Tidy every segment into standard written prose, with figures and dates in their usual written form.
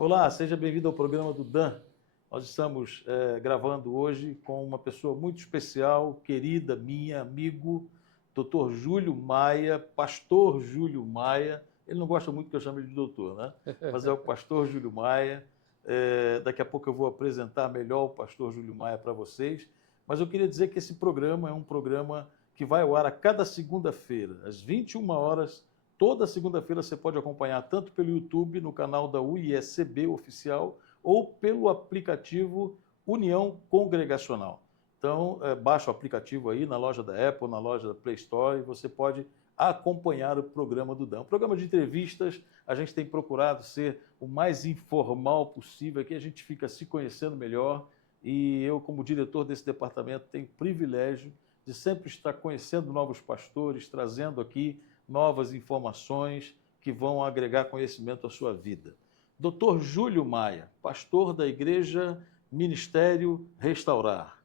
Olá, seja bem-vindo ao programa do Dan. Nós estamos gravando hoje com uma pessoa muito especial, querida minha, amigo, Dr. Júlio Maia, pastor Júlio Maia. Ele não gosta muito que eu chame ele de doutor, né? Mas é o pastor Júlio Maia. Daqui a pouco eu vou apresentar melhor o pastor Júlio Maia para vocês. Mas eu queria dizer que esse programa é um programa que vai ao ar a cada segunda-feira, às 21 horas. Toda segunda-feira você pode acompanhar tanto pelo YouTube, no canal da UISCB Oficial, ou pelo aplicativo União Congregacional. Então, baixa o aplicativo aí na loja da Apple, na loja da Play Store, e você pode acompanhar o programa do Dan. O programa de entrevistas, a gente tem procurado ser o mais informal possível, aqui a gente fica se conhecendo melhor, e eu, como diretor desse departamento, tenho o privilégio de sempre estar conhecendo novos pastores, trazendo aqui novas informações que vão agregar conhecimento à sua vida. Dr. Júlio Maia, pastor da Igreja Ministério Restaurar,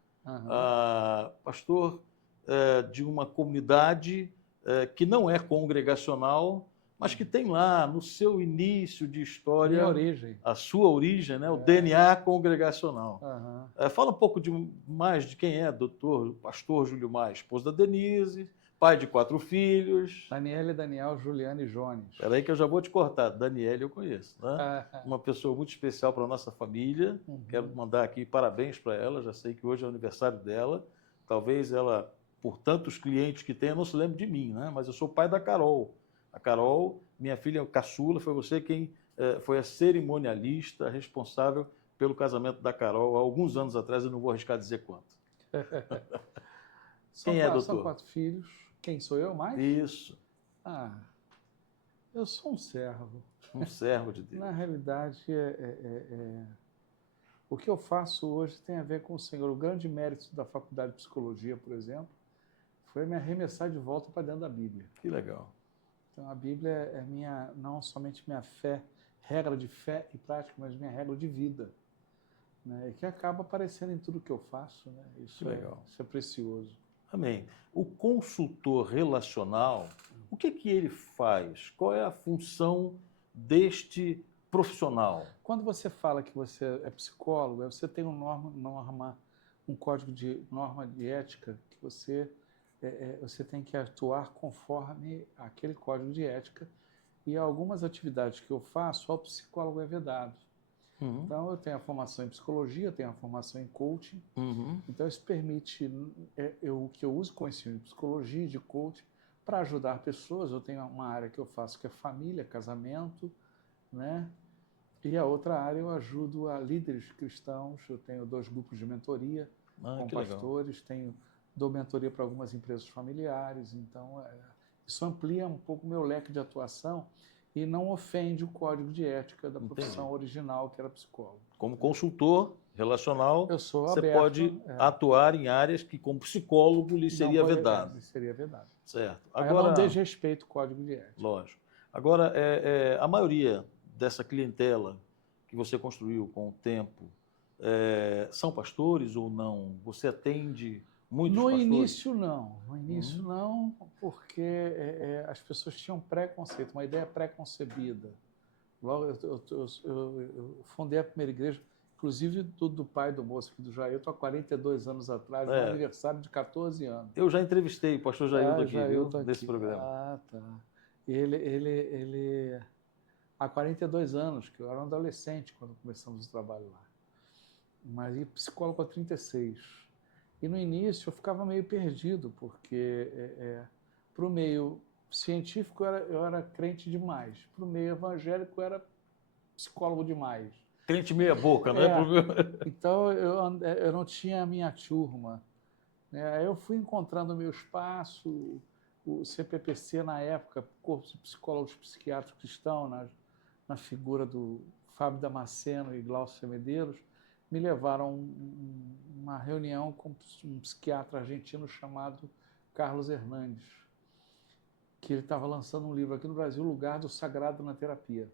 pastor de uma comunidade que não é congregacional, mas que tem lá no seu início de história a sua origem, né? O DNA congregacional. Fala um pouco mais de quem é doutor, pastor Júlio Maia, esposa da Denise, pai de 4 filhos. Daniele, Daniel, Juliana e Jones. Espera aí que eu já vou te cortar. Daniele eu conheço, né? Uma pessoa muito especial para a nossa família. Quero mandar aqui parabéns para ela. Já sei que hoje é o aniversário dela. Talvez ela, por tantos clientes que tem, não se lembre de mim, né? Mas eu sou pai da Carol. A Carol, minha filha caçula, foi você quem foi a cerimonialista responsável pelo casamento da Carol há alguns anos atrás. Eu não vou arriscar dizer quanto. Quem é, doutor? São 4 filhos. Quem sou eu mais? Isso. Eu sou um servo. Um servo de Deus. Na realidade, o que eu faço hoje tem a ver com o Senhor. O grande mérito da Faculdade de Psicologia, por exemplo, foi me arremessar de volta para dentro da Bíblia. Que legal. Então, a Bíblia é não somente minha fé, regra de fé e prática, mas minha regra de vida, né? E que acaba aparecendo em tudo que eu faço, né? Isso é precioso. Amém. O consultor relacional, o que ele faz? Qual é a função deste profissional? Quando você fala que você é psicólogo, você tem um código de norma de ética que você tem que atuar conforme aquele código de ética, e algumas atividades que eu faço, ao psicólogo é vedado. Então, eu tenho a formação em psicologia, tenho a formação em coaching. Então, isso permite que eu use conhecimento de psicologia, de coaching, para ajudar pessoas. Eu tenho uma área que eu faço que é família, casamento, né? E a outra área eu ajudo a líderes cristãos. Eu tenho 2 grupos de mentoria com pastores, dou mentoria para algumas empresas familiares. Então, isso amplia um pouco o meu leque de atuação e não ofende o código de ética da profissão original, que era psicólogo. Como consultor relacional, eu sou você aberto, pode atuar em áreas que, como psicólogo, lhe seria vedado. Seria vedado. Certo. Agora, eu não desrespeito o código de ética. Lógico. Agora, a maioria dessa clientela que você construiu com o tempo são pastores ou não? Você atende muitos pastores? No início não, porque as pessoas tinham preconceito, uma ideia preconcebida. Logo, eu fundei a primeira igreja, inclusive do pai do moço aqui do Jailton, há 42 anos atrás, no aniversário de 14 anos. Eu já entrevistei o pastor Jailton aqui, nesse programa. Ah, tá. Ele há 42 anos, que eu era um adolescente quando começamos o trabalho lá. Mas psicólogo há 36. E no início eu ficava meio perdido, porque para o meio científico eu era crente demais, para o meio evangélico eu era psicólogo demais. Crente meia boca, né? Então eu não tinha a minha turma. Aí eu fui encontrando o meu espaço, o CPPC na época, Corpo de Psicólogos Psiquiatras Cristãos, na figura do Fábio Damasceno e Glaucio Medeiros, me levaram a uma reunião com um psiquiatra argentino chamado Carlos Hernandes, que ele estava lançando um livro aqui no Brasil, O Lugar do Sagrado na Terapia.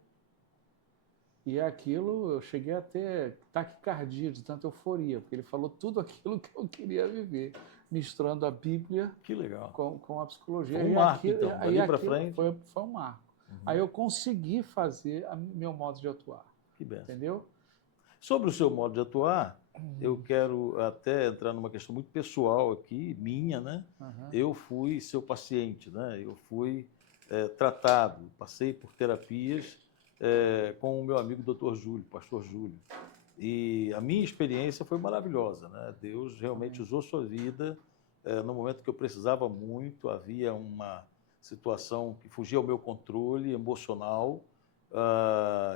E aquilo, eu cheguei a ter taquicardia, de tanta euforia, porque ele falou tudo aquilo que eu queria viver, misturando a Bíblia com a psicologia. Foi um marco, então, dali para frente. Foi um marco. Aí eu consegui fazer meu modo de atuar. Que benção. Entendeu? Sobre o seu modo de atuar, eu quero até entrar numa questão muito pessoal aqui, minha, né? Eu fui seu paciente, né? Eu fui tratado, passei por terapias com o meu amigo Dr. Júlio, pastor Júlio. E a minha experiência foi maravilhosa, né? Deus realmente usou sua vida no momento que eu precisava muito, havia uma situação que fugia ao meu controle emocional,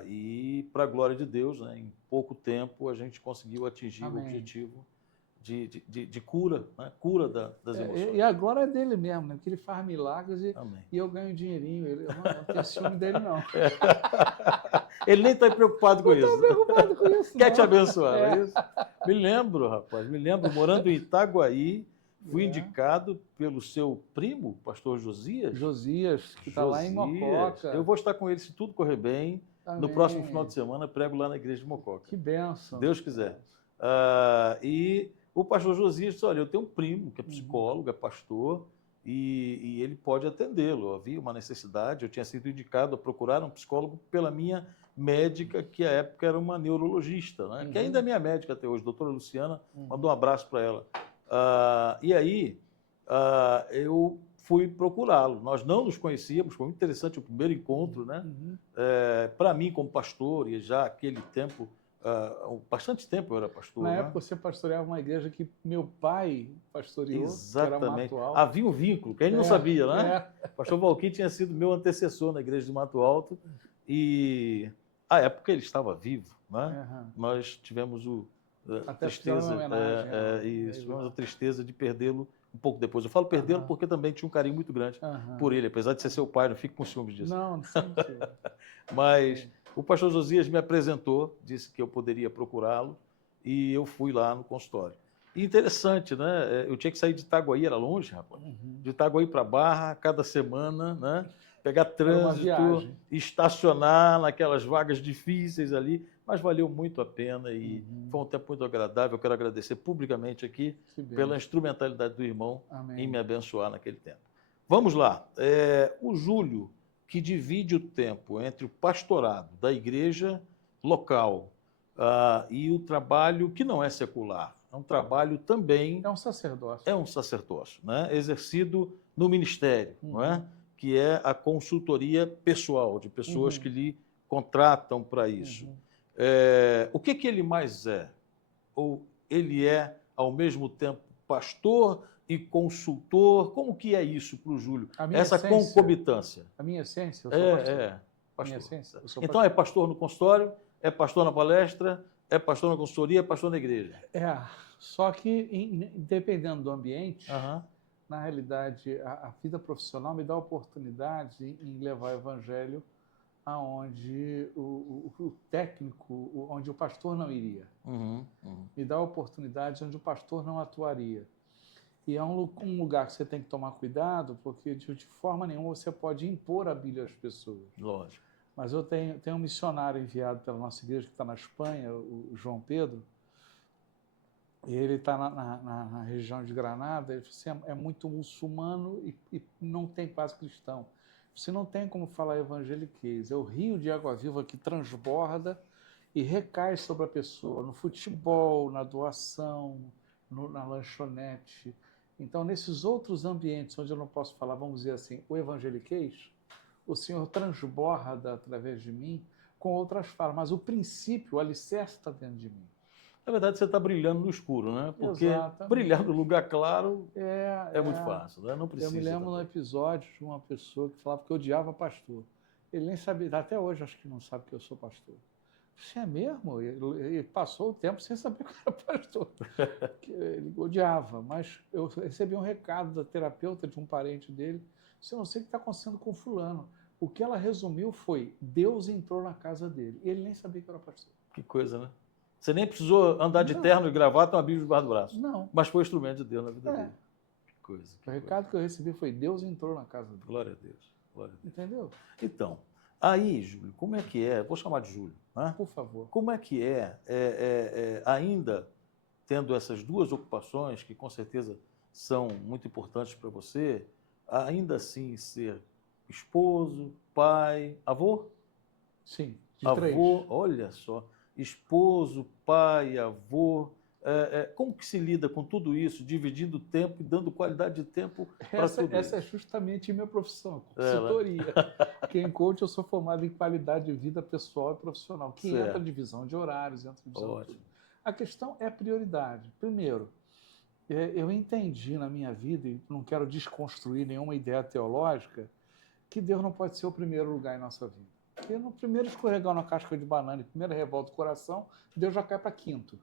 e, para a glória de Deus, né, em pouco tempo a gente conseguiu atingir o objetivo de cura, né, cura das emoções. E a glória é dele mesmo, né? Porque ele faz milagres Amém. e eu ganho dinheirinho. Eu não tenho ciúme dele, não. Ele nem está preocupado com isso. Não estou preocupado com isso, Quer não. te abençoar, é isso? Me lembro, rapaz, morando em Itaguaí, fui indicado pelo seu primo, pastor Josias. Josias, que está lá em Mococa. Eu vou estar com ele, se tudo correr bem. Amém. No próximo final de semana, prego lá na igreja de Mococa. Que bênção. Se Deus quiser. E o pastor Josias disse, olha, eu tenho um primo que é psicólogo, é pastor, e ele pode atendê-lo. Havia uma necessidade, eu tinha sido indicado a procurar um psicólogo pela minha médica, que à época era uma neurologista, né? Que ainda é minha médica até hoje, doutora Luciana, mandou um abraço para ela. E aí eu fui procurá-lo. Nós não nos conhecíamos, foi muito interessante o primeiro encontro, né? Para mim, como pastor, e já aquele tempo, bastante tempo eu era pastor. Na época você pastoreava uma igreja que meu pai pastoreou, exatamente, que era Mato Alto. Havia um vínculo, que a gente não sabia, né? O pastor Valquim tinha sido meu antecessor na igreja de Mato Alto, e à época ele estava vivo, né? Nós tivemos a tristeza, tivemos a tristeza de perdê-lo um pouco depois. Eu falo perdê-lo porque também tinha um carinho muito grande por ele, apesar de ser seu pai, não fico com ciúmes disso. Não sei. Mas o pastor Josias me apresentou, disse que eu poderia procurá-lo, e eu fui lá no consultório. E interessante, né? Eu tinha que sair de Itaguaí, era longe, rapaz. De Itaguaí para Barra, cada semana, né? Pegar trânsito, estacionar naquelas vagas difíceis ali, mas valeu muito a pena e foi um tempo muito agradável. Eu quero agradecer publicamente aqui pela instrumentalidade do irmão em me abençoar naquele tempo. Vamos lá. O Júlio, que divide o tempo entre o pastorado da igreja local e o trabalho que não é secular, é um trabalho também... É um sacerdócio. É um sacerdócio, né? Exercido no ministério, não é? Que é a consultoria pessoal, de pessoas que lhe contratam para isso. O que ele mais é? Ou ele é, ao mesmo tempo, pastor e consultor? Como que é isso para o Júlio? Essa concobitância. A minha essência? Eu sou pastor. Pastor. Minha essência, eu sou então pastor. É pastor no consultório, é pastor na palestra, é pastor na consultoria, é pastor na igreja. Só que, dependendo do ambiente... Na realidade, a vida profissional me dá oportunidade em levar o evangelho aonde o técnico, onde o pastor não iria. Me dá oportunidade onde o pastor não atuaria. E é um lugar que você tem que tomar cuidado, porque de forma nenhuma você pode impor a Bíblia às pessoas. Lógico. Mas eu tenho um missionário enviado pela nossa igreja que está na Espanha, o João Pedro. E ele está na região de Granada, ele disse, é muito muçulmano e não tem quase cristão. Você não tem como falar evangeliquez. É o rio de água viva que transborda e recai sobre a pessoa, no futebol, na doação, na lanchonete. Então, nesses outros ambientes onde eu não posso falar, vamos dizer assim, o evangeliquez, o Senhor transborda através de mim com outras falas, mas o princípio, o alicerce está dentro de mim. Na verdade, você está brilhando no escuro, né? Porque brilhar no lugar claro é muito fácil, né? Não precisa. Eu me lembro no episódio de uma pessoa que falava que odiava pastor. Ele nem sabia, até hoje acho que não sabe que eu sou pastor. Você é mesmo? Ele passou o tempo sem saber que eu era pastor. Ele odiava, mas eu recebi um recado da terapeuta de um parente dele. Eu não sei o que está acontecendo com fulano. O que ela resumiu foi, Deus entrou na casa dele. E ele nem sabia que eu era pastor. Que coisa, né? Você nem precisou andar de terno e gravata, uma Bíblia debaixo do braço. Não. Mas foi instrumento de Deus na vida dele. Que coisa. O recado que eu recebi foi, Deus entrou na casa dele. Glória a Deus. Glória a Deus. Entendeu? Então, aí, Júlio, como é que é? Vou chamar de Júlio, né? Por favor. Como é que ainda tendo essas duas ocupações, que com certeza são muito importantes para você, ainda assim ser esposo, pai, avô? Sim. De avô, 3. olha só, esposo, pai, avô. Como que se lida com tudo isso, dividindo o tempo e dando qualidade de tempo para tudo Essa é isso? justamente minha profissão, Né? consultoria. Porque em coach eu sou formado em qualidade de vida pessoal e profissional, que entra Certo, divisão de horários, entra divisão de tudo. ótimo. A questão é prioridade. Primeiro, eu entendi na minha vida, e não quero desconstruir nenhuma ideia teológica, que Deus não pode ser o primeiro lugar em nossa vida. Porque no primeiro escorregar na casca de banana e primeira revolta do coração, Deus já cai para quinto.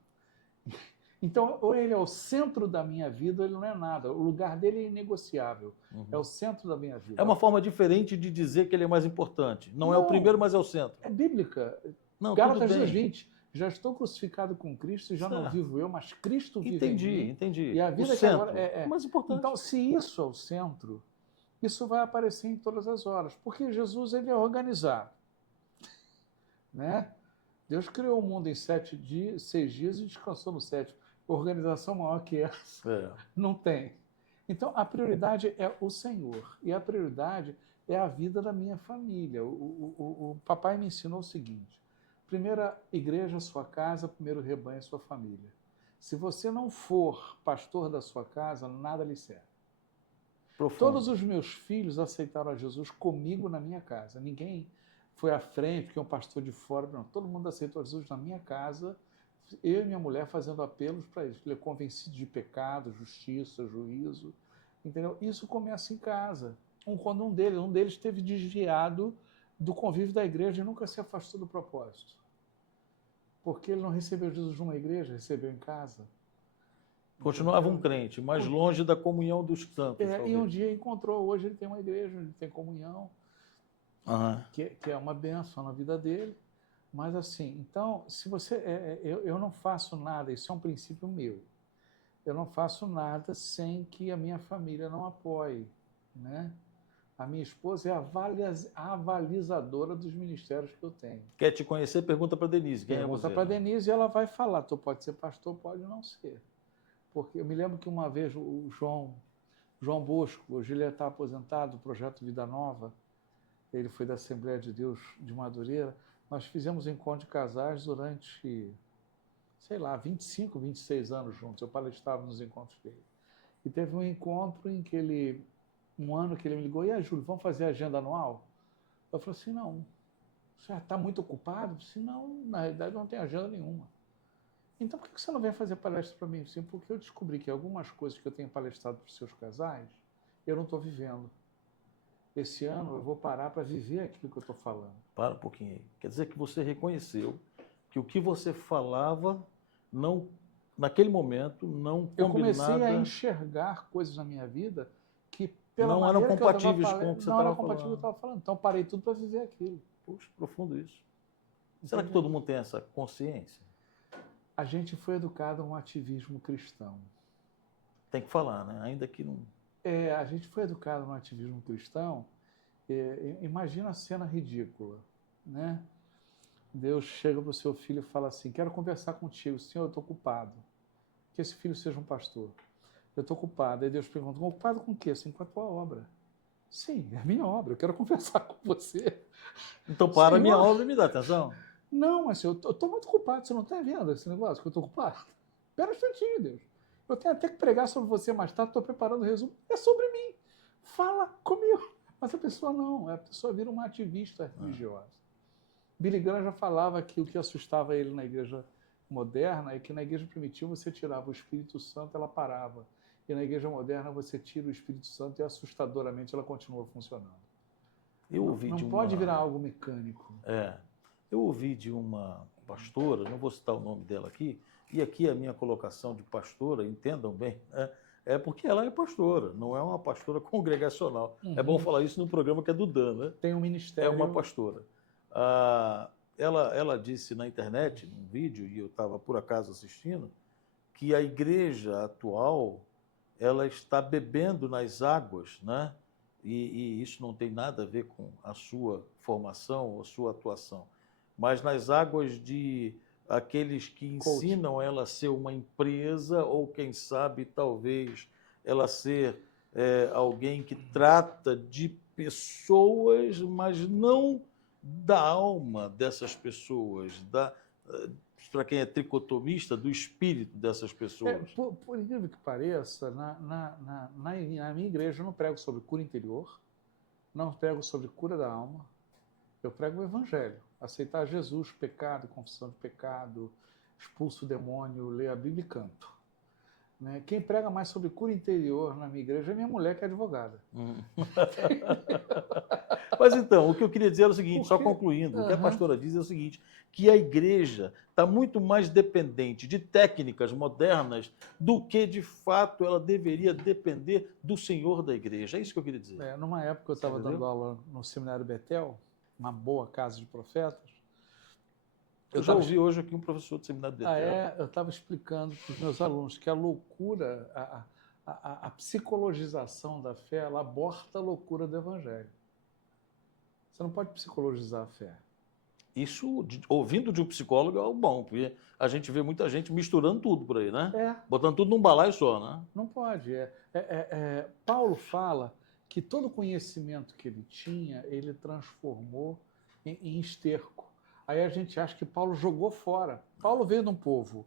Então, ou ele é o centro da minha vida, ou ele não é nada. O lugar dele é inegociável. É o centro da minha vida. É uma forma diferente de dizer que ele é mais importante. Não é o Não, primeiro, mas é o centro. é bíblica. Não, tudo Gálatas bem. 2:20. Já estou crucificado com Cristo e já não Certo. vivo eu, mas Cristo vive em mim. Entendi. E a vida O que centro agora é mais importante. Então, se isso é o centro, isso vai aparecer em todas as horas, porque Jesus ele é organizado, né? Deus criou o mundo em 6 dias e descansou no 7º. Organização maior que essa não tem. Então, a prioridade é o Senhor e a prioridade é a vida da minha família. O papai me ensinou o seguinte: primeira igreja, sua casa, primeiro rebanho, sua família. Se você não for pastor da sua casa, nada lhe serve. Profundo. Todos os meus filhos aceitaram a Jesus comigo na minha casa. Ninguém foi à frente, porque é um pastor de fora. Não, todo mundo aceitou Jesus na minha casa. Eu e minha mulher fazendo apelos para eles, convencidos de pecado, justiça, juízo, entendeu? Isso começa em casa. Quando um deles esteve desviado do convívio da igreja e nunca se afastou do propósito. Porque ele não recebeu Jesus numa igreja, recebeu em casa. Continuava um crente, mas longe da comunhão dos santos. E um dia encontrou, hoje ele tem uma igreja, ele tem comunhão, que é uma bênção na vida dele. Mas assim, então, se você, eu não faço nada, isso é um princípio meu. Eu não faço nada sem que a minha família não apoie, né? A minha esposa é a avalizadora dos ministérios que eu tenho. Quer te conhecer? Pergunta para Denise. Pergunta para Denise e ela vai falar. Tu pode ser pastor, pode não ser. Porque eu me lembro que uma vez o João Bosco, hoje ele está aposentado do Projeto Vida Nova, ele foi da Assembleia de Deus de Madureira. Nós fizemos encontro de casais durante, 25, 26 anos juntos. Eu palestrava nos encontros dele. E teve um encontro em que um ano que ele me ligou: e aí, Júlio, vamos fazer a agenda anual? Eu falei assim: não. Você já está muito ocupado? Eu disse: não, na realidade não tem agenda nenhuma. Então por que você não vem fazer palestra para mim? Sim, porque eu descobri que algumas coisas que eu tenho palestrado para os seus casais, eu não estou vivendo. Esse ano eu vou parar para viver aquilo que eu estou falando. Para um pouquinho aí. Quer dizer que você reconheceu que o que você falava, não, naquele momento, não combinava... Eu comecei a enxergar coisas na minha vida que, pela não maneira eram compatíveis que eu com o que você não eram estava compatíveis com o que eu estava falando. Então parei tudo para viver aquilo. Puxa, profundo isso. Será que todo mundo tem essa consciência? A gente foi educado a um ativismo cristão. Tem que falar, né? Ainda que não... A gente foi educado no ativismo cristão. Imagina a cena ridícula, né? Deus chega para o seu filho e fala assim: quero conversar contigo, Senhor, eu estou ocupado. Que esse filho seja um pastor. Eu estou ocupado. Aí Deus pergunta: ocupado com o quê? Assim, com a tua obra. Sim, é a minha obra, eu quero conversar com você. Então para a minha obra e me dá atenção. Não, mas eu estou muito ocupado, você não está vendo esse negócio que eu estou ocupado? Espera um instantinho, Deus. Eu tenho até que pregar sobre você mais tarde, estou preparando o resumo. É sobre mim. Fala comigo. Mas a pessoa não, a pessoa vira uma ativista religiosa. Billy Graham já falava que o que assustava ele na igreja moderna é que na igreja primitiva você tirava o Espírito Santo, ela parava. E na igreja moderna você tira o Espírito Santo e assustadoramente ela continua funcionando. Não pode virar algo mecânico. Eu ouvi de uma pastora, não vou citar o nome dela aqui, e aqui a minha colocação de pastora, entendam bem, é porque ela é pastora, não é uma pastora congregacional. É bom falar isso no programa que é do Dan, né? Tem um ministério. É uma pastora. Ela disse na internet, num vídeo, e eu estava por acaso assistindo, que a igreja atual ela está bebendo nas águas, né? E isso não tem nada a ver com a sua formação ou a sua atuação, mas nas águas de aqueles que ensinam ela a ser uma empresa ou, quem sabe, talvez ela ser alguém que trata de pessoas, mas não da alma dessas pessoas, para quem é tricotomista, do espírito dessas pessoas. Por incrível que pareça, na minha igreja eu não prego sobre cura interior, não prego sobre cura da alma, eu prego o evangelho. Aceitar Jesus, pecado, confissão de pecado, expulso o demônio, ler a Bíblia e canto. Né? Quem prega mais sobre cura interior na minha igreja é minha mulher, que é advogada. Mas então, o que eu queria dizer era o seguinte, só concluindo, o que a Uhum. pastora diz é o seguinte, que a igreja está muito mais dependente de técnicas modernas do que, de fato, ela deveria depender do Senhor da igreja. É isso que eu queria dizer. Numa época eu estava dando aula no Seminário Betel, uma boa casa de profetas. Eu já ouvi hoje aqui um professor do Seminário Betel. Eu estava explicando para os meus alunos que a loucura, a psicologização da fé, ela aborta a loucura do evangelho. Você não pode psicologizar a fé. Isso, ouvindo de um psicólogo, é o bom, porque a gente vê muita gente misturando tudo por aí, né? Botando tudo num balaio só, né? Não pode. Paulo fala que todo conhecimento que ele tinha, ele transformou em esterco. Aí a gente acha que Paulo jogou fora. Paulo veio de um povo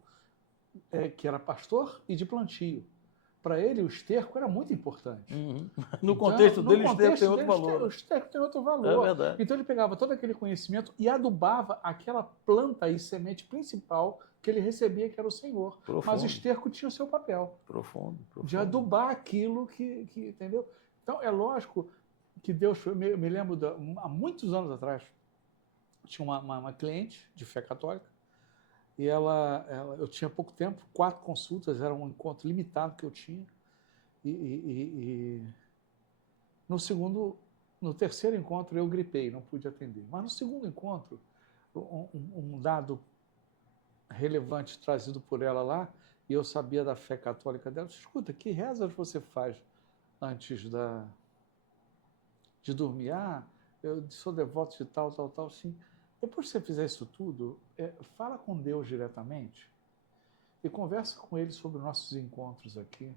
que era pastor e de plantio. Para ele, o esterco era muito importante. Uhum. No contexto dele, o esterco tem outro valor. O esterco tem outro valor. É verdade. Então ele pegava todo aquele conhecimento e adubava aquela planta e semente principal que ele recebia, que era o Senhor. Profundo. Mas o esterco tinha o seu papel. Profundo. De adubar aquilo que entendeu? Então é lógico que Deus... Eu me lembro, há muitos anos atrás, tinha uma cliente de fé católica, e eu tinha pouco tempo, 4 consultas, era um encontro limitado que eu tinha. E no terceiro encontro eu gripei, não pude atender. Mas no segundo encontro, um dado relevante trazido por ela lá, e eu sabia da fé católica dela, escuta, que rezas você faz antes de dormir? Eu sou devoto de tal, sim. Depois que você fizer isso tudo, fala com Deus diretamente e conversa com Ele sobre nossos encontros aqui.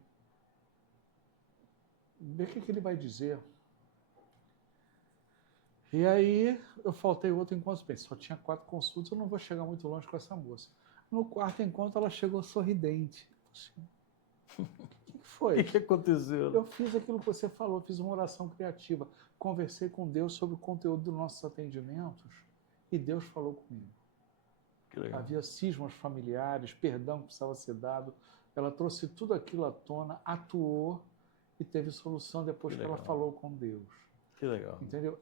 Vê o que Ele vai dizer. E aí eu faltei outro encontro, pensei, só tinha 4 consultas, eu não vou chegar muito longe com essa moça. No 4º encontro ela chegou sorridente. O que foi? O que aconteceu? Eu fiz aquilo que você falou, fiz uma oração criativa, conversei com Deus sobre o conteúdo dos nossos atendimentos e Deus falou comigo. Que legal. Havia cismas familiares, perdão que precisava ser dado. Ela trouxe tudo aquilo à tona, atuou e teve solução depois que ela falou com Deus. Que legal. Entendeu?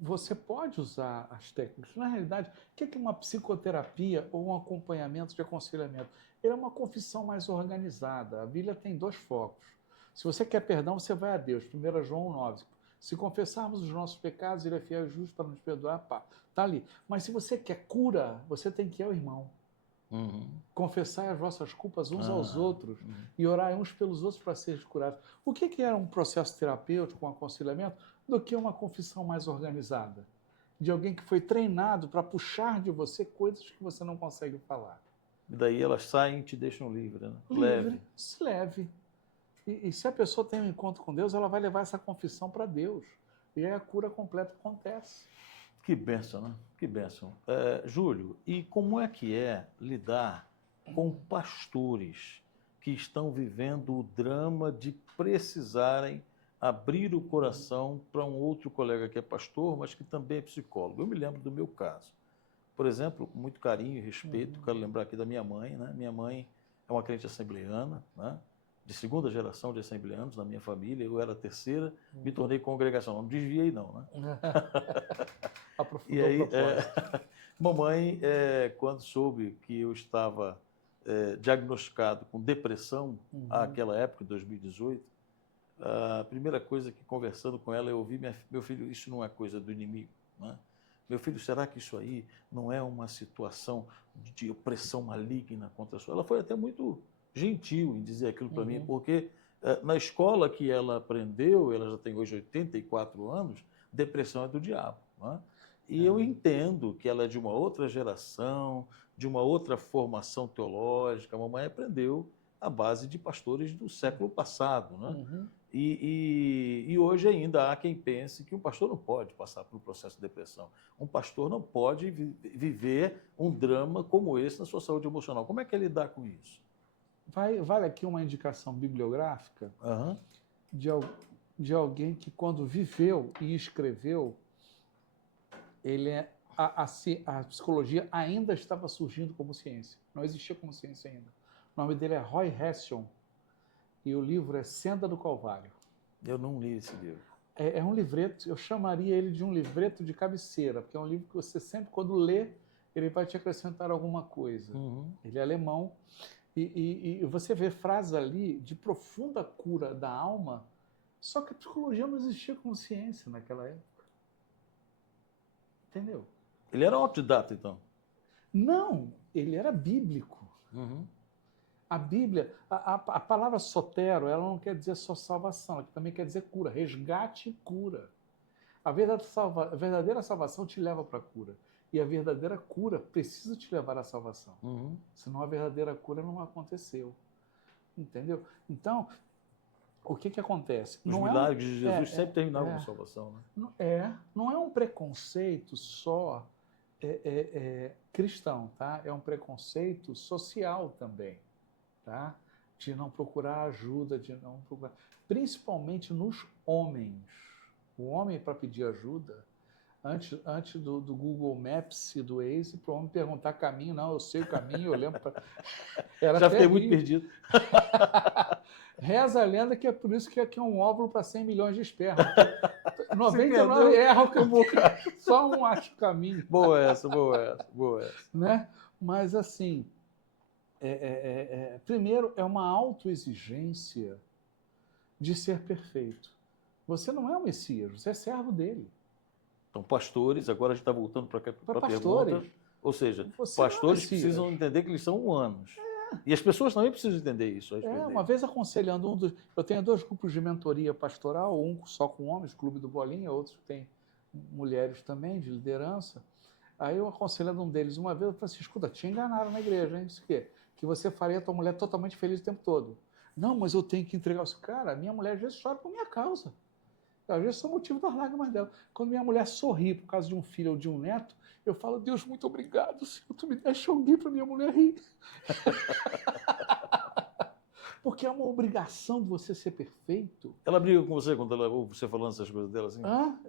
Você pode usar as técnicas. Na realidade, o que é uma psicoterapia ou um acompanhamento de aconselhamento? Ele é uma confissão mais organizada. A Bíblia tem 2 focos. Se você quer perdão, você vai a Deus. 1 João 9. Se confessarmos os nossos pecados, Ele é fiel e justo para nos perdoar. Está ali. Mas se você quer cura, você tem que ir ao irmão. Uhum. Confessar as vossas culpas uns aos outros e orar uns pelos outros para serem curados. O que é um processo terapêutico, um aconselhamento, do que uma confissão mais organizada? De alguém que foi treinado para puxar de você coisas que você não consegue falar. E daí elas saem e te deixam livre, né? Leve. E se a pessoa tem um encontro com Deus, ela vai levar essa confissão para Deus. E aí a cura completa acontece. Que bênção, né? Que bênção. Júlio, e como é que é lidar com pastores que estão vivendo o drama de precisarem abrir o coração para um outro colega que é pastor, mas que também é psicólogo? Eu me lembro do meu caso. Por exemplo, com muito carinho e respeito, quero lembrar aqui da minha mãe, né? Minha mãe é uma crente assembleana, né? De 2ª geração de assembleanos na minha família, eu era a 3ª, me tornei congregacional, não desviei não, né? Aprofundou. E aí, mamãe, quando soube que eu estava diagnosticado com depressão, àquela época, em 2018, a primeira coisa que, conversando com ela, eu ouvi, meu filho, isso não é coisa do inimigo, né? Meu filho, será que isso aí não é uma situação de opressão maligna contra a sua? Ela foi até muito gentil em dizer aquilo para mim, porque na escola que ela aprendeu, ela já tem hoje 84 anos, depressão é do diabo, né? E eu entendo que ela é de uma outra geração, de uma outra formação teológica. A mamãe aprendeu à base de pastores do século passado, né? E hoje ainda há quem pense que um pastor não pode passar por um processo de depressão. Um pastor não pode viver um drama como esse na sua saúde emocional. Como é que ele lidar com isso? Vale aqui uma indicação bibliográfica Uhum. de alguém que, quando viveu e escreveu, a psicologia ainda estava surgindo como ciência. Não existia como ciência ainda. O nome dele é Roy Hession e o livro é Senda do Calvário. Eu não li esse livro. É um livreto, eu chamaria ele de um livreto de cabeceira, porque é um livro que você sempre, quando lê, ele vai te acrescentar alguma coisa. Uhum. Ele é alemão e você vê frases ali de profunda cura da alma, só que a psicologia não existia como ciência naquela época. Entendeu? Ele era um autodidata, então? Não, ele era bíblico. Uhum. A Bíblia, a palavra sotero, ela não quer dizer só salvação, ela também quer dizer cura, resgate e cura. A verdadeira salvação te leva para a cura. E a verdadeira cura precisa te levar à salvação. Uhum. Senão a verdadeira cura não aconteceu. Entendeu? Então, o que acontece? Os milagres de Jesus sempre terminavam com salvação, né? Não é um preconceito só cristão, tá? É um preconceito social também, tá? De não procurar ajuda, de não procurar... Principalmente nos homens. O homem, para pedir ajuda, antes do Google Maps e do Waze, para o homem perguntar caminho, não, eu sei o caminho, eu lembro... Já fiquei muito perdido. Reza a lenda que é por isso que aqui é um óvulo para 100 milhões de esperma. 99 erram o caminho, só um acha o caminho. Boa essa. Né? Mas, assim, primeiro, é uma autoexigência de ser perfeito. Você não é o Messias, você é servo dele. Então, pastores, agora a gente está voltando para a pastores. pergunta. Ou seja, Você pastores precisam entender que eles são humanos. E as pessoas também precisam entender isso. Uma vez aconselhando eu tenho 2 grupos de mentoria pastoral, um só com homens, Clube do Bolinha, outros que tem mulheres também, de liderança. Aí eu aconselhando um deles uma vez, eu falei assim, escuta, te enganaram na igreja, hein? Isso o quê? Que você faria a tua mulher totalmente feliz o tempo todo. Não, mas eu tenho que entregar isso. Cara, a minha mulher às vezes chora por minha causa. Às vezes sou motivo das lágrimas dela. Quando minha mulher sorri por causa de um filho ou de um neto, eu falo, Deus, muito obrigado, Senhor, tu me deixa rir para minha mulher rir. Porque é uma obrigação de você ser perfeito. Ela briga com você quando ela ouve você falando essas coisas dela? Assim?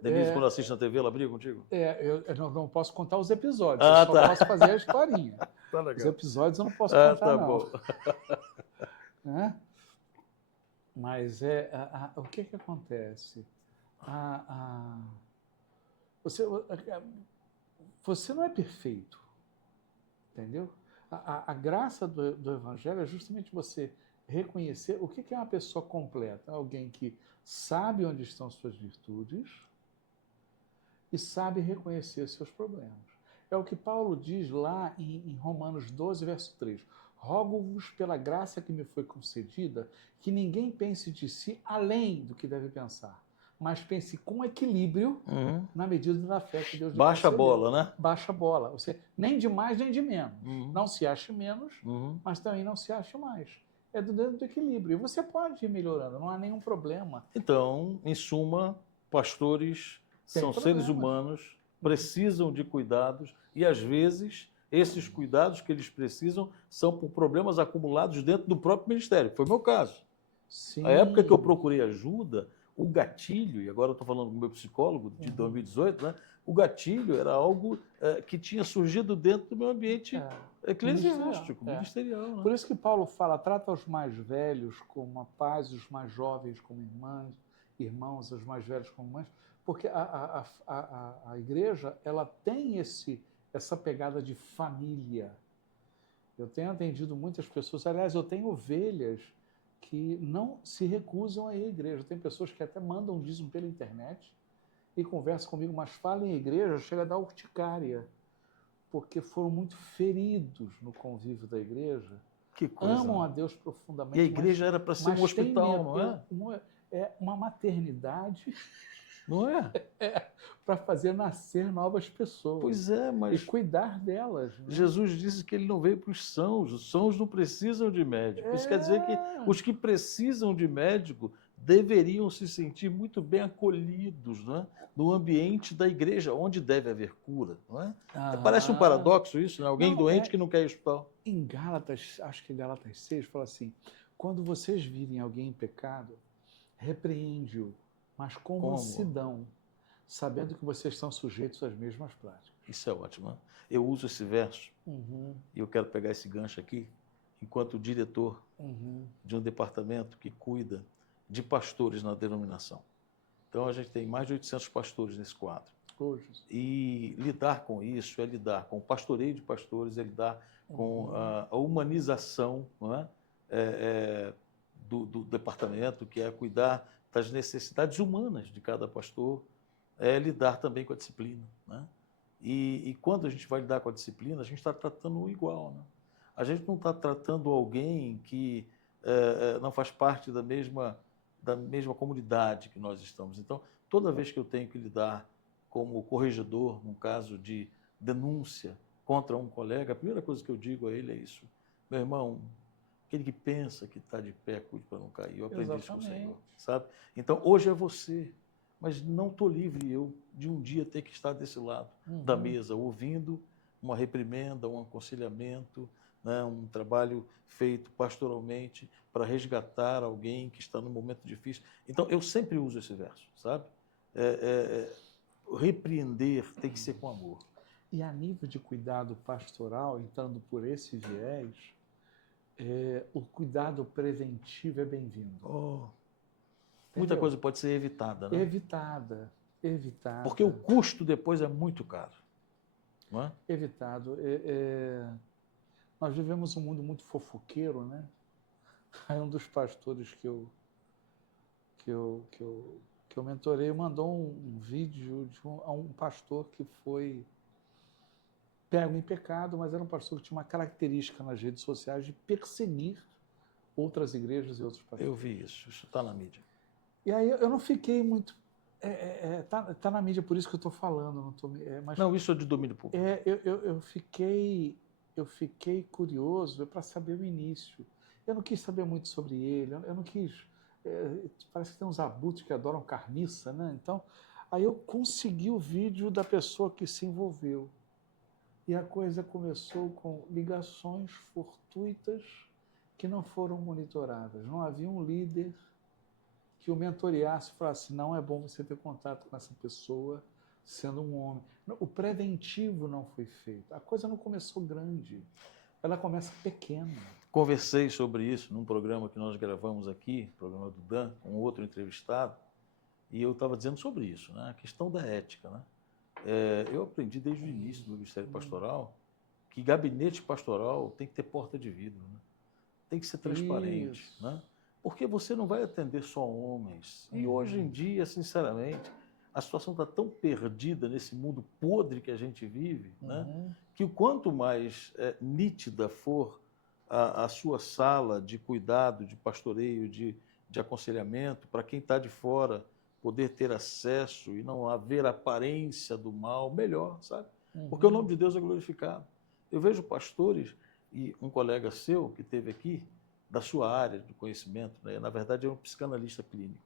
Denise, quando assiste na TV, ela briga contigo? Eu não posso contar os episódios, eu só posso fazer a historinha. Tá legal. Os episódios eu não posso contar, tá não. Bom. Mas o que acontece? Você não é perfeito, entendeu? A graça do Evangelho é justamente você reconhecer o que é uma pessoa completa. Alguém que sabe onde estão suas virtudes e sabe reconhecer seus problemas. É o que Paulo diz lá em Romanos 12, verso 3. Rogo-vos pela graça que me foi concedida, que ninguém pense de si além do que deve pensar, mas pense com equilíbrio na medida da fé que Deus lhe concedeu. Baixa a bola, né? Baixa a bola. Você, nem de mais, nem de menos. Não se ache menos, mas também não se ache mais. É dentro do equilíbrio. E você pode ir melhorando, não há nenhum problema. Então, em suma, pastores são seres humanos, precisam de cuidados e, às vezes, esses cuidados que eles precisam são por problemas acumulados dentro do próprio ministério. Foi o meu caso. Sim. A época que eu procurei ajuda, o gatilho, e agora eu estou falando com o meu psicólogo de 2018, né? O gatilho era algo que tinha surgido dentro do meu ambiente eclesiástico, ministerial. Né? Por isso que Paulo fala, trata os mais velhos como a paz, os mais jovens como irmãos, os mais velhos como mães, porque a igreja ela tem essa pegada de família. Eu tenho atendido muitas pessoas, aliás, eu tenho ovelhas que não se recusam a ir à igreja. Tem pessoas que até mandam dízimo pela internet e conversam comigo, mas falam em igreja, chega a dar urticária, porque foram muito feridos no convívio da igreja. Que coisa, amam a Deus profundamente. E a igreja era para ser um hospital, não é? É uma maternidade. Não é? Para fazer nascer novas pessoas. Pois é, mas... E cuidar delas. Né? Jesus disse que ele não veio para os sãos não precisam de médico. Isso quer dizer que os que precisam de médico deveriam se sentir muito bem acolhidos, né? No ambiente da igreja, onde deve haver cura. Não é? Parece um paradoxo isso, né? Alguém doente que não quer ir ao hospital. Em Gálatas, acho que Gálatas 6, fala assim, quando vocês virem alguém em pecado, repreende-o, mas com mansidão, sabendo que vocês estão sujeitos às mesmas práticas. Isso é ótimo. Né? Eu uso esse verso e eu quero pegar esse gancho aqui, enquanto diretor de um departamento que cuida de pastores na denominação. Então, a gente tem mais de 800 pastores nesse quadro. E lidar com isso é lidar com o pastoreio de pastores, é lidar com a humanização, não é? Do departamento, que é cuidar das necessidades humanas de cada pastor, é lidar também com a disciplina. Né? E quando a gente vai lidar com a disciplina, a gente está tratando igual. Né? A gente não está tratando alguém que não faz parte da mesma comunidade que nós estamos. Então, toda vez que eu tenho que lidar como corregedor, num caso de denúncia contra um colega, a primeira coisa que eu digo a ele é isso: meu irmão, aquele que pensa que está de pé, cuide para não cair. Eu aprendi isso com o Senhor, sabe? Então, hoje é você, mas não estou livre eu de um dia ter que estar desse lado da mesa, ouvindo uma reprimenda, um aconselhamento, né, um trabalho feito pastoralmente para resgatar alguém que está num momento difícil. Então, eu sempre uso esse verso, sabe? Repreender tem que ser com amor. E a nível de cuidado pastoral, entrando por esse viés, o cuidado preventivo é bem-vindo. Muita coisa pode ser evitada, né? Evitada. Porque o custo depois é muito caro. Não é? Evitado. Nós vivemos um mundo muito fofoqueiro, né? Aí um dos pastores que eu mentorei mandou um vídeo de um pastor que foi pego em pecado, mas era um pastor que tinha uma característica nas redes sociais de perseguir outras igrejas e outros pastores. Eu vi isso está na mídia. E aí eu não fiquei muito... Tá na mídia, por isso que eu estou falando. Não, isso é de domínio público. Eu fiquei curioso para saber o início. Eu não quis saber muito sobre ele, eu não quis... parece que tem uns abutres que adoram carniça, né? Então, aí eu consegui o vídeo da pessoa que se envolveu. E a coisa começou com ligações fortuitas que não foram monitoradas. Não havia um líder que o mentoreasse e falasse: não é bom você ter contato com essa pessoa sendo um homem. O preventivo não foi feito. A coisa não começou grande, ela começa pequena. Conversei sobre isso num programa que nós gravamos aqui, programa do Dan, com outro entrevistado, e eu estava dizendo sobre isso, né? A questão da ética. Né? Eu aprendi desde o início do Ministério Pastoral que gabinete pastoral tem que ter porta de vidro, né? Tem que ser transparente, né? Porque você não vai atender só homens. E hoje em dia, sinceramente, a situação está tão perdida nesse mundo podre que a gente vive, né? Que o quanto mais nítida for a sua sala de cuidado, de pastoreio, de aconselhamento, para quem está de fora poder ter acesso e não haver aparência do mal, melhor, sabe? Porque o nome de Deus é glorificado. Eu vejo pastores, e um colega seu que esteve aqui, da sua área de conhecimento, né? Na verdade é um psicanalista clínico,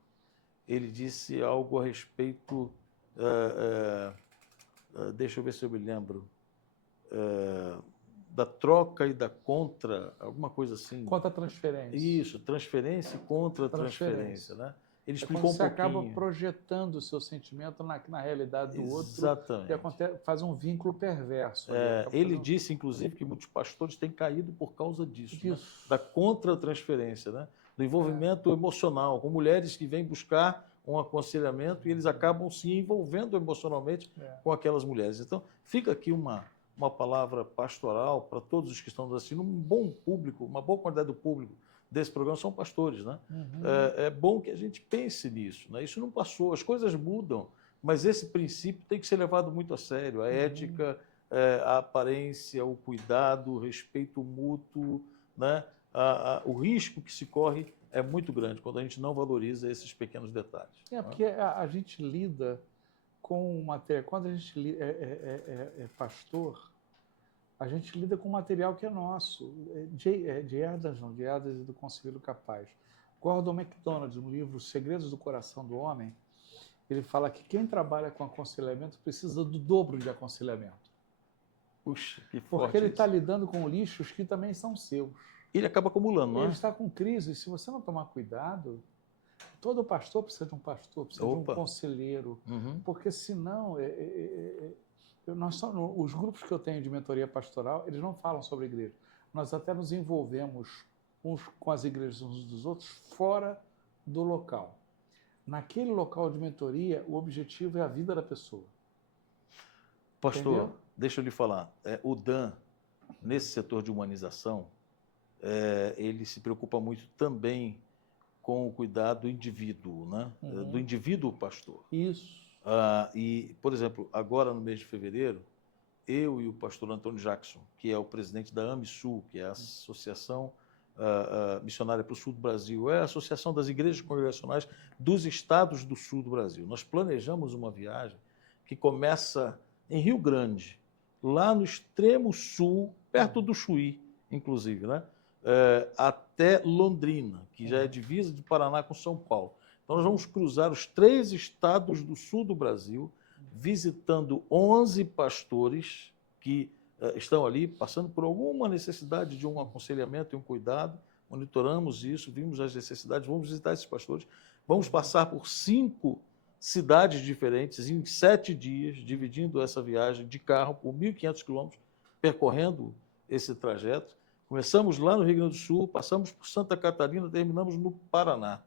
ele disse algo a respeito, deixa eu ver se eu me lembro, da troca e da contra, alguma coisa assim. Contra-transferência. Isso, transferência e contra-transferência, né? Ele explicou você um pouquinho. Acaba projetando o seu sentimento na realidade do outro. Exatamente. E faz um vínculo perverso. Ele disse, inclusive, que muitos pastores têm caído por causa disso. Né? Da contra-transferência, né? Do envolvimento emocional, com mulheres que vêm buscar um aconselhamento e eles acabam se envolvendo emocionalmente com aquelas mulheres. Então, fica aqui uma palavra pastoral para todos os que estão nos assistindo, um bom público, uma boa quantidade do público desse programa são pastores, né? É bom que a gente pense nisso, né? Isso não passou, as coisas mudam, mas esse princípio tem que ser levado muito a sério. A ética, a aparência, o cuidado, o respeito mútuo, né? O risco que se corre é muito grande quando a gente não valoriza esses pequenos detalhes. Porque a gente lida com material. Quando a gente é pastor, a gente lida com material que é nosso, de herdas e do Conselho Capaz. Gordon MacDonald, no livro Os Segredos do Coração do Homem, ele fala que quem trabalha com aconselhamento precisa do dobro de aconselhamento. Puxa, que forte Porque ele está isso. lidando com lixos que também são seus. Ele acaba acumulando, não Ele é? está com crise. Se você não tomar cuidado, todo pastor precisa de um pastor, precisa de um Opa. conselheiro. Uhum. Porque senão, os grupos que eu tenho de mentoria pastoral, eles não falam sobre igreja. Nós até nos envolvemos uns com as igrejas uns dos outros fora do local. Naquele local de mentoria, o objetivo é a vida da pessoa. Pastor, Entendeu? deixa eu lhe falar. O Dan, nesse setor de humanização, ele se preocupa muito também com o cuidado do indivíduo, né? Uhum. Do indivíduo pastor. Isso. E, por exemplo, agora no mês de fevereiro, eu e o pastor Antônio Jackson, que é o presidente da AMISUL, que é a Associação Missionária para o Sul do Brasil, é a Associação das Igrejas Congregacionais dos Estados do Sul do Brasil. Nós planejamos uma viagem que começa em Rio Grande, lá no extremo sul, perto do Chuí, inclusive, né? Até Londrina, que já é divisa de Paraná com São Paulo. Então, nós vamos cruzar os 3 estados do sul do Brasil, visitando 11 pastores que estão ali passando por alguma necessidade de um aconselhamento e um cuidado. Monitoramos isso, vimos as necessidades, vamos visitar esses pastores. Vamos passar por 5 cidades diferentes em 7 dias, dividindo essa viagem de carro por 1.500 quilômetros, percorrendo esse trajeto. Começamos lá no Rio Grande do Sul, passamos por Santa Catarina, terminamos no Paraná.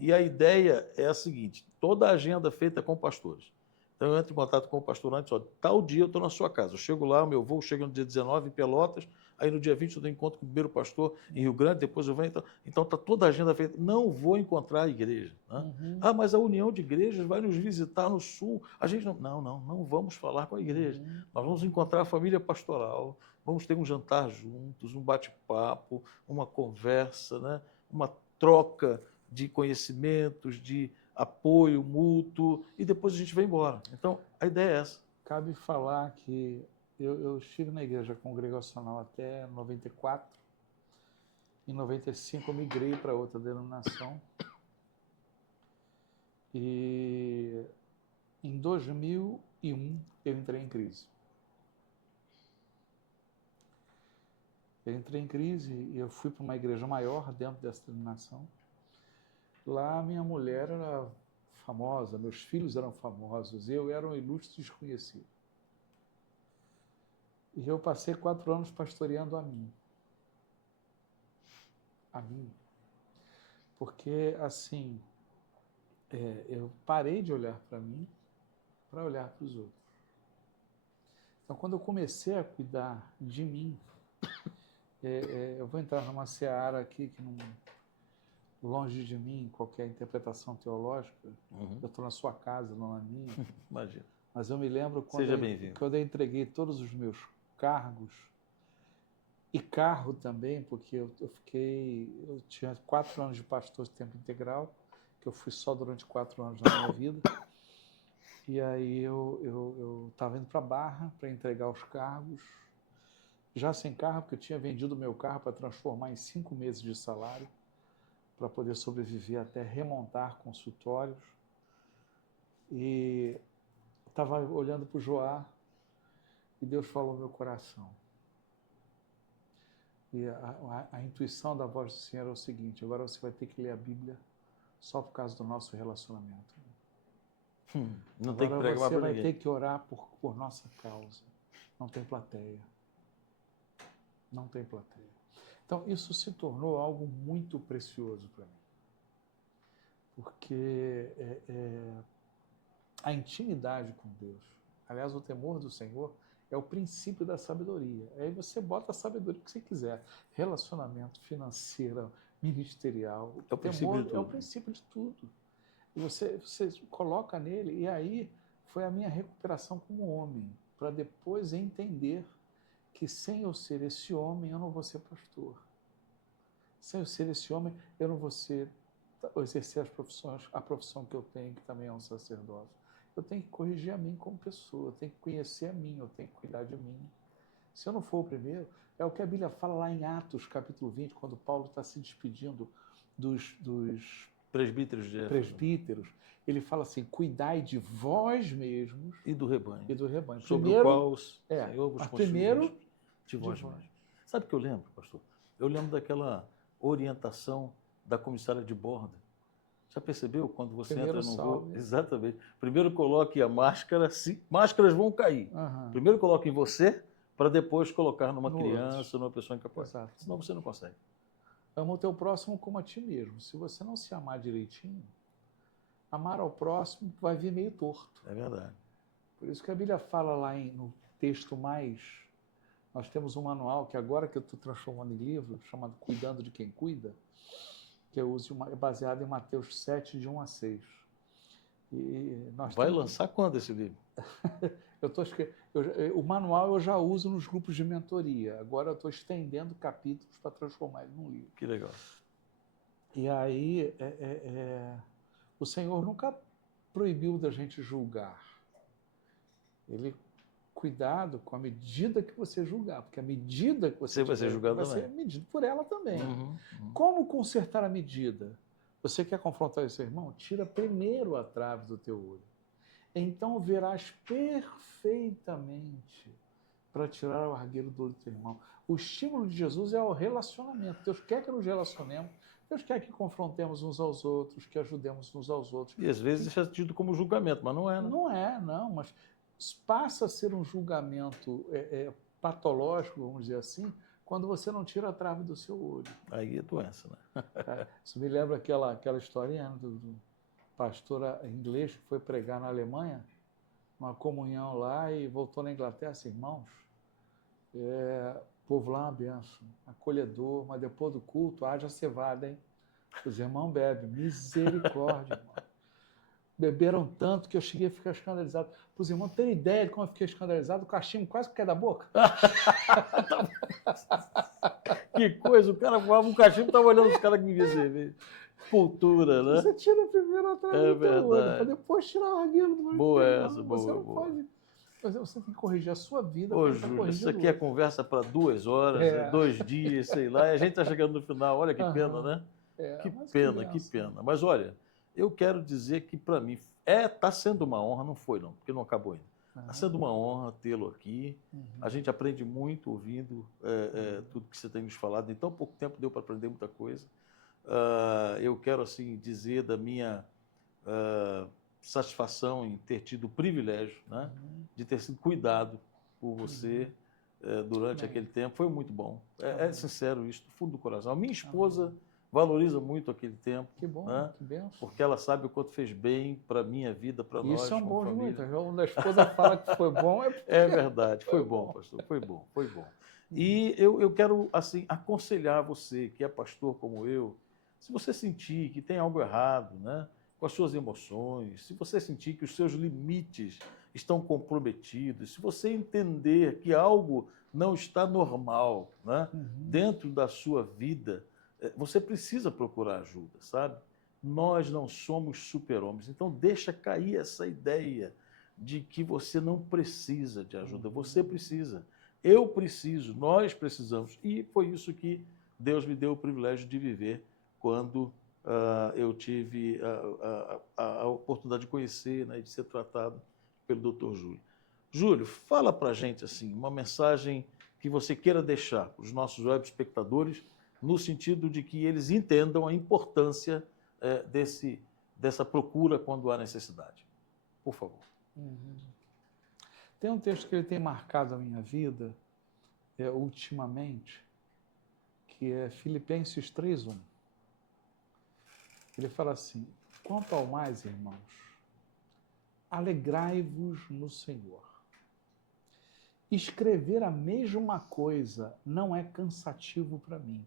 E a ideia é a seguinte: toda a agenda feita com pastores. Então eu entro em contato com o pastor antes, tal dia eu estou na sua casa. Eu chego lá, o meu voo chega no dia 19 em Pelotas, aí no dia 20 eu tenho encontro com o primeiro pastor em Rio Grande, depois eu venho. Então está toda a agenda feita. Não vou encontrar a igreja. Né? Mas a União de Igrejas vai nos visitar no Sul. A gente não vamos falar com a igreja. Nós vamos encontrar a família pastoral, vamos ter um jantar juntos, um bate-papo, uma conversa, né? Uma troca de conhecimentos, de apoio mútuo, e depois a gente vai embora. Então, a ideia é essa. Cabe falar que eu estive na igreja congregacional até 94. Em 95 eu migrei para outra denominação. E em 2001 eu entrei em crise. Eu entrei em crise e eu fui para uma igreja maior dentro dessa denominação. Lá minha mulher era famosa, meus filhos eram famosos, eu era um ilustre desconhecido. E eu passei 4 anos pastoreando a mim. A mim. Porque, assim, eu parei de olhar para mim para olhar para os outros. Então, quando eu comecei a cuidar de mim, eu vou entrar numa seara aqui que não... Longe de mim qualquer interpretação teológica, eu estou na sua casa, não na minha. Imagina. Mas eu me lembro quando eu entreguei todos os meus cargos, e carro também, porque eu tinha 4 anos de pastor de tempo integral, que eu fui só durante 4 anos na minha vida, e aí eu estava indo para a Barra para entregar os cargos, já sem carro, porque eu tinha vendido o meu carro para transformar em 5 meses de salário, para poder sobreviver até remontar consultórios. E estava olhando para o Joá e Deus falou no meu coração. E a intuição da voz do Senhor é o seguinte: agora você vai ter que ler a Bíblia só por causa do nosso relacionamento. Não agora tem que pregar mais você para vai ninguém. ter que orar por nossa causa. Não tem plateia. Não tem plateia. Então, isso se tornou algo muito precioso para mim. Porque a intimidade com Deus, aliás, o temor do Senhor, é o princípio da sabedoria. Aí você bota a sabedoria que você quiser. Relacionamento, financeiro, ministerial. É o princípio de tudo. É o princípio de tudo. E você coloca nele, e aí foi a minha recuperação como homem, para depois entender que sem eu ser esse homem, eu não vou ser pastor. Sem eu ser esse homem, eu não vou exercer a profissão que eu tenho, que também é um sacerdócio. Eu tenho que corrigir a mim como pessoa, eu tenho que conhecer a mim, eu tenho que cuidar de mim. Se eu não for o primeiro, é o que a Bíblia fala lá em Atos, capítulo 20, quando Paulo está se despedindo dos Presbíteros de Éfeso. presbíteros, ele fala assim, cuidai de vós mesmos E do rebanho. e do rebanho. Sobre o qual o é, Senhor vos mas constituiu primeiro de vós de vós. mesmos. Sabe o que eu lembro, pastor? Eu lembro daquela orientação da comissária de bordo. Já percebeu quando você Primeiro entra num salve. voo? Exatamente. Primeiro coloque a máscara, máscaras vão cair. Aham. Primeiro coloque em você, para depois colocar numa No criança, numa pessoa incapaz. Exato. Senão você não consegue. Ama o teu próximo como a ti mesmo. Se você não se amar direitinho, amar ao próximo vai vir meio torto. É verdade. Por isso que a Bíblia fala lá no texto mais... Nós temos um manual que agora que eu estou transformando em livro, chamado Cuidando de Quem Cuida, que eu uso, é baseado em Mateus 7, de 1 a 6. E nós Vai lançar quando esse livro? O manual eu já uso nos grupos de mentoria. Agora eu estou estendendo capítulos para transformar ele num livro. Que legal. E aí, o Senhor nunca proibiu da gente julgar. Ele, cuidado com a medida que você julgar, porque a medida que você vai ser julgado vai também. ser medido por ela também. Uhum. Como consertar a medida? Você quer confrontar o seu irmão? Tira primeiro a trave do teu olho. Então verás perfeitamente para tirar o argueiro do olho do teu irmão. O estímulo de Jesus é o relacionamento. Deus quer que nos relacionemos. Deus quer que confrontemos uns aos outros, que ajudemos uns aos outros. E às vezes isso é tido como julgamento, mas não é, né? Não é, não, mas passa a ser um julgamento patológico, vamos dizer assim, quando você não tira a trave do seu olho. Aí é doença, né? Isso me lembra aquela historinha do pastor inglês que foi pregar na Alemanha, uma comunhão lá, e voltou na Inglaterra, assim, irmãos, o povo lá é uma benção, acolhedor, mas depois do culto, haja cevada, hein? Os irmãos bebem, misericórdia, irmão. Beberam tanto que eu cheguei a ficar escandalizado. Para os irmãos terem ideia de como eu fiquei escandalizado, o cachimbo quase que cai da boca. Que coisa, o cara voava um cachimbo e estava olhando os caras que me viam. Cultura, né? Você tira primeiro atrás do teu olho, para depois tirar o argueiro do olho. Boa essa, você boa, não boa. pode. Você tem que corrigir a sua vida. Ô, Júlio, isso aqui é conversa para 2 horas, 2 dias, sei lá, e a gente está chegando no final. Olha que pena, né? Que pena. Mas olha, eu quero dizer que para mim está sendo uma honra, não foi não, porque não acabou ainda. Está sendo uma honra tê-lo aqui. A gente aprende muito ouvindo tudo que você tem nos falado. Em tão pouco tempo deu para aprender muita coisa. Eu quero assim dizer da minha satisfação em ter tido o privilégio, né, de ter sido cuidado por você durante aquele tempo. Foi muito bom. É sincero isso, do fundo do coração. A minha esposa valoriza muito aquele tempo. Que bom, né? que benção. Porque ela sabe o quanto fez bem para a minha vida, para nós. Isso é um bom de família. muito. Quando a esposa fala que foi bom, É verdade, foi bom, pastor, foi bom. E eu quero assim aconselhar você, que é pastor como eu, se você sentir que tem algo errado, né, com as suas emoções, se você sentir que os seus limites estão comprometidos, se você entender que algo não está normal, né, dentro da sua vida, você precisa procurar ajuda, sabe? Nós não somos super-homens, então deixa cair essa ideia de que você não precisa de ajuda, você precisa, eu preciso, nós precisamos. E foi isso que Deus me deu o privilégio de viver quando eu tive a oportunidade de conhecer, né, de ser tratado pelo Dr. Júlio. Júlio, fala para a gente assim, uma mensagem que você queira deixar para os nossos web espectadores, no sentido de que eles entendam a importância dessa procura quando há necessidade. Por favor. Tem um texto que ele tem marcado a minha vida ultimamente, que é Filipenses 3:1. Ele fala assim: quanto ao mais, irmãos, alegrai-vos no Senhor. Escrever a mesma coisa não é cansativo para mim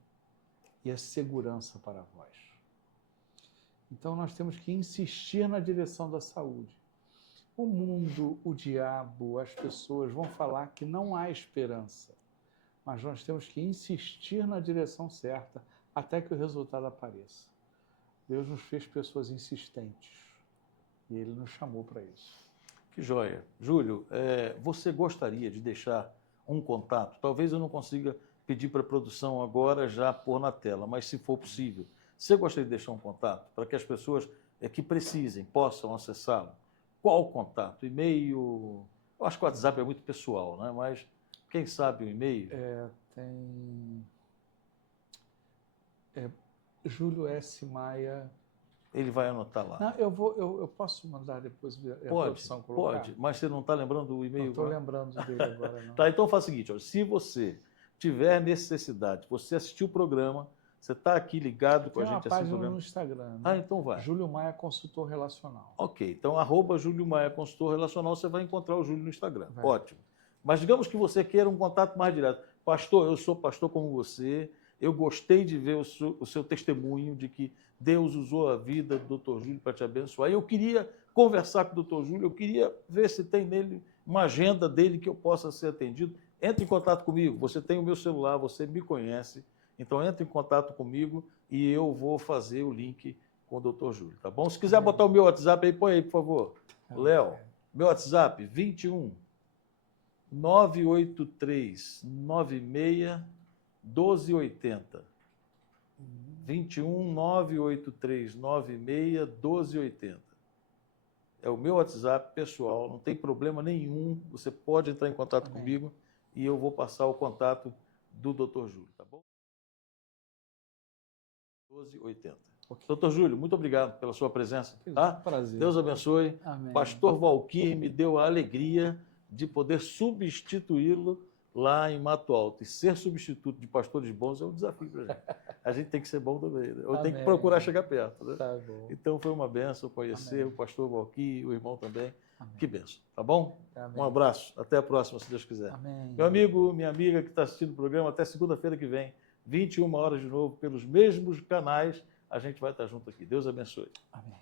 e é segurança para vós. Então nós temos que insistir na direção da saúde. O mundo, o diabo, as pessoas vão falar que não há esperança, mas nós temos que insistir na direção certa até que o resultado apareça. Deus nos fez pessoas insistentes e Ele nos chamou para isso. Que joia. Júlio, você gostaria de deixar um contato? Talvez eu não consiga pedir para a produção agora já pôr na tela, mas se for possível, Você gostaria de deixar um contato para que as pessoas que precisem possam acessá-lo? Qual o contato? E-mail? Eu acho que o WhatsApp é muito pessoal, né? Mas quem sabe o e-mail? Tem Júlio S. Maia. Ele vai anotar lá. Não, eu posso mandar depois a produção colocar? Pode, mas você não está lembrando do e-mail? Não estou lembrando dele agora, não. Tá, então faz o seguinte, ó, se você tiver necessidade, você assistiu o programa, você está aqui ligado com a gente Tem uma assistindo o página programa. no Instagram, né? Ah, então vai. Júlio Maia Consultor Relacional. Ok, então @Júlio Maia Consultor Relacional, você vai encontrar o Júlio no Instagram. Vai. Ótimo. Mas digamos que você queira um contato mais direto. Pastor, eu sou pastor como você, eu gostei de ver o seu testemunho de que Deus usou a vida do Dr. Júlio para te abençoar. Eu queria conversar com o Dr. Júlio, eu queria ver se tem nele uma agenda dele que eu possa ser atendido. Entre em contato comigo, você tem o meu celular, você me conhece, então entre em contato comigo e eu vou fazer o link com o Dr. Júlio, tá bom? Se quiser botar o meu WhatsApp aí, põe aí, por favor. Léo, meu WhatsApp, 21 983 96 1280. 21 983 96 1280. É o meu WhatsApp pessoal, não tem problema nenhum. Você pode entrar em contato comigo e eu vou passar o contato do Dr. Júlio, tá bom? 1280. Okay. Dr. Júlio, muito obrigado pela sua presença. Tá? Prazer. Deus abençoe. Amém. Pastor Valquir me deu a alegria de poder substituí-lo lá em Mato Alto. E ser substituto de pastores bons é um desafio para a gente. A gente tem que ser bom também. Né? Eu tenho que procurar chegar perto. Né? Tá bom. Então foi uma benção conhecer o pastor Valquir, o irmão também. Amém. Que benção, tá bom? Amém. Um abraço. Até a próxima, se Deus quiser. Amém. Meu amigo, minha amiga que está assistindo o programa, até segunda-feira que vem, 21 horas de novo, pelos mesmos canais, a gente vai estar junto aqui. Deus abençoe. Amém.